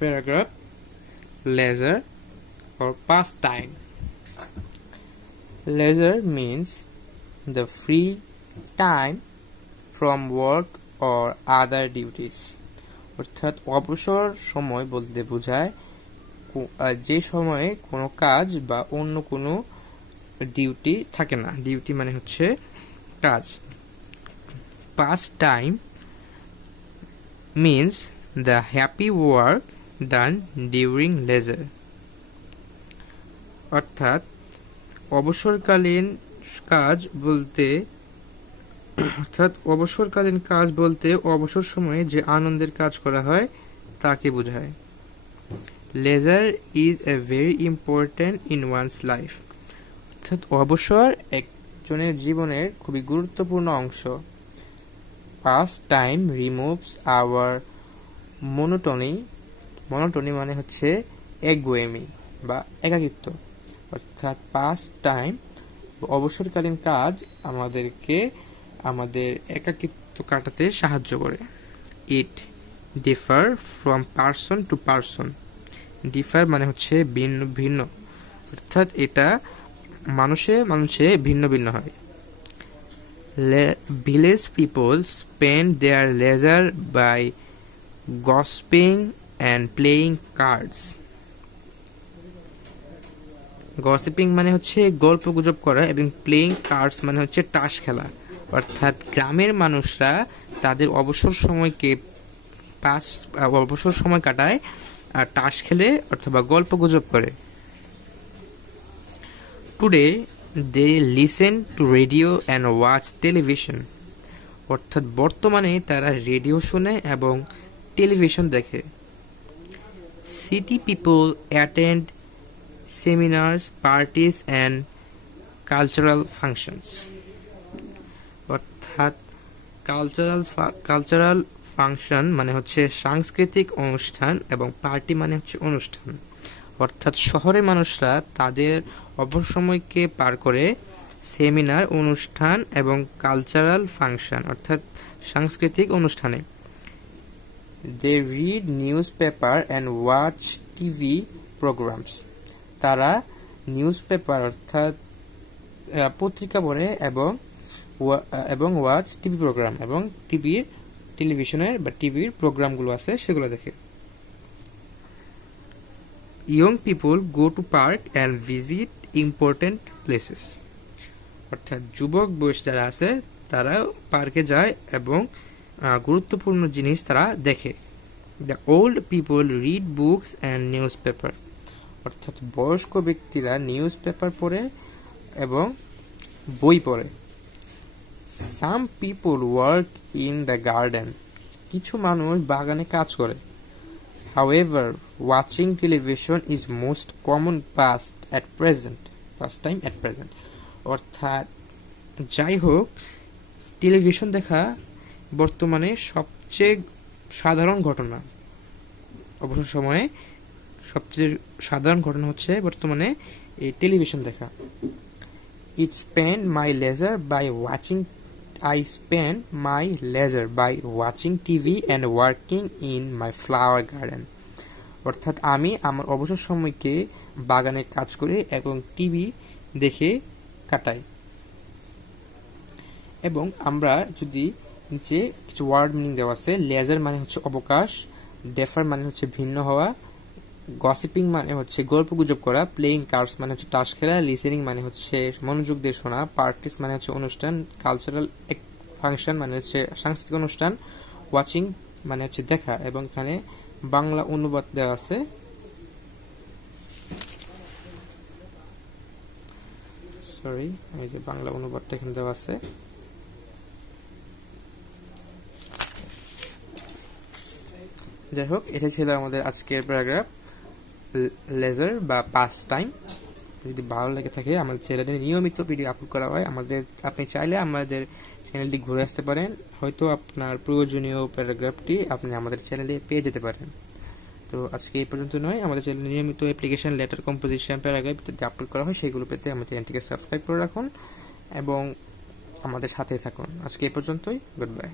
Paragraph leisure or pastime. Leisure means the free time from work or other duties. অর্থাৎ অবসর সময় বলতে বোঝায় যে সময়ে কোনো কাজ বা অন্য কোনো ডিউটি থাকে না। ডিউটি মানে হচ্ছে কাজ। Past time means the happy work done during leisure. অর্থাৎ অবসরকালীন কাজ বলতে অবসর সময়ে যে আনন্দের কাজ করা হয় তাকে বোঝায়। Leisure is a very important in one's life. অর্থাৎ অবসর একজনের জীবনের খুবই গুরুত্বপূর্ণ অংশ। Past time removes our monotony. Monotony মানে হচ্ছে একগুঁয়েমি বা একাকিত্ব। অর্থাৎ past time অবসরকালীন কাজ আমাদেরকে আমাদের একাকিত্ব কাটাতে সাহায্য করে। It differ from person to person. Differ মানে হচ্ছে ভিন্ন ভিন্ন, অর্থাৎ এটা মানুষে ভিন্ন ভিন্ন হয়। Village people spend their leisure by gossiping and playing cards. Gossiping মানে হচ্ছে গল্প গুজব করা এবং প্লেইং কার্ডস মানে হচ্ছে তাস খেলা। অর্থাৎ গ্রামের মানুষরা তাদের অবসর সময় কাটায় আর তাস খেলে অথবা গল্প গুজব করে। Today they listen to radio and watch television. অর্থাৎ বর্তমানে তারা রেডিও শুনে এবং টেলিভিশন দেখে। City people attend seminars, parties and cultural functions. অর্থাৎ কালচারাল ফাংশন মানে হচ্ছে সাংস্কৃতিক অনুষ্ঠান এবং পার্টি মানে হচ্ছে অনুষ্ঠান। অর্থাৎ শহরের মানুষরা তাদের অবসর সময়কে পার করে সেমিনার, অনুষ্ঠান এবং কালচারাল ফাংশন অর্থাৎ সাংস্কৃতিক অনুষ্ঠানে। They read newspaper and watch TV programs. তারা নিউজপেপার অর্থাৎ পত্রিকা পড়ে এবং ওয়াচ টিভি প্রোগ্রাম এবং টেলিভিশনের বা টিভির প্রোগ্রামগুলো আছে সেগুলো দেখে। Young people go to park and visit important places. অর্থাৎ যুবক বয়স যারা আছে তারা পার্কে যায় এবং গুরুত্বপূর্ণ জিনিস তারা দেখে। The old people read books and newspaper. অর্থাৎ বয়স্ক ব্যক্তিরা নিউজ পেপার পড়ে এবং বই পড়ে। Some people work in the garden. কিছু মানুষ বাগানে কাজ করে। However, watching television is most common pastime at present. অর্থাৎ যাই হোক, টেলিভিশন দেখা বর্তমানে সবচেয়ে সাধারণ ঘটনা। অবসর সময়ে সবচেয়ে সাধারণ ঘটনা হচ্ছে বর্তমানে এই টেলিভিশন দেখা। I spend my leisure by watching TV and working in my flower garden. অর্থাৎ আমি আমার অবসর সময়কে বাগানে কাজ করে এবং টিভি দেখে কাটাই। এবং আমরা যদি নিচে কিছু ওয়ার্ড মিনিং দেওয়া আছে। লেজার মানে হচ্ছে অবকাশ, ডেফার মানে হচ্ছে ভিন্ন হওয়া, গসিপিং মানে হচ্ছে গল্প গুজব করা, প্লেইং কার্ডস মানে হচ্ছে তাস খেলা, লিসেনিং মানে হচ্ছে মনোযোগ দিয়ে শোনা, পার্টিস মানে হচ্ছে অনুষ্ঠান, কালচারাল ফাংশন মানে হচ্ছে সাংস্কৃতিক অনুষ্ঠান, ওয়াচিং মানে হচ্ছে দেখা। এবং এখানে বাংলা অনুবাদ দেওয়া আছে। এই যে বাংলা অনুবাদটা এখানে দেওয়া আছে। যাই হোক, এটা ছিল আমাদের আজকের প্যারাগ্রাফ লেজার বা পাস টাইম। যদি ভালো লেগে থাকে আমাদের চ্যানেলে নিয়মিত ভিডিও আপলোড করা হয়। আপনি চাইলে আমাদের চ্যানেলটি ঘুরে আসতে পারেন, হয়তো আপনার প্রয়োজনীয় প্যারাগ্রাফটি আপনি আমাদের চ্যানেলে পেয়ে যেতে পারেন। তো আজকে এই পর্যন্ত নয়, আমাদের চ্যানেলে নিয়মিত অ্যাপ্লিকেশন, লেটার, কম্পোজিশন, প্যারাগ্রাফ ইত্যাদি আপলোড করা হয়, সেগুলো পেতে আমাদের চ্যানেলটিকে সাবস্ক্রাইব করে রাখুন এবং আমাদের সাথে থাকুন। আজকে এই পর্যন্তই, গুড বাই।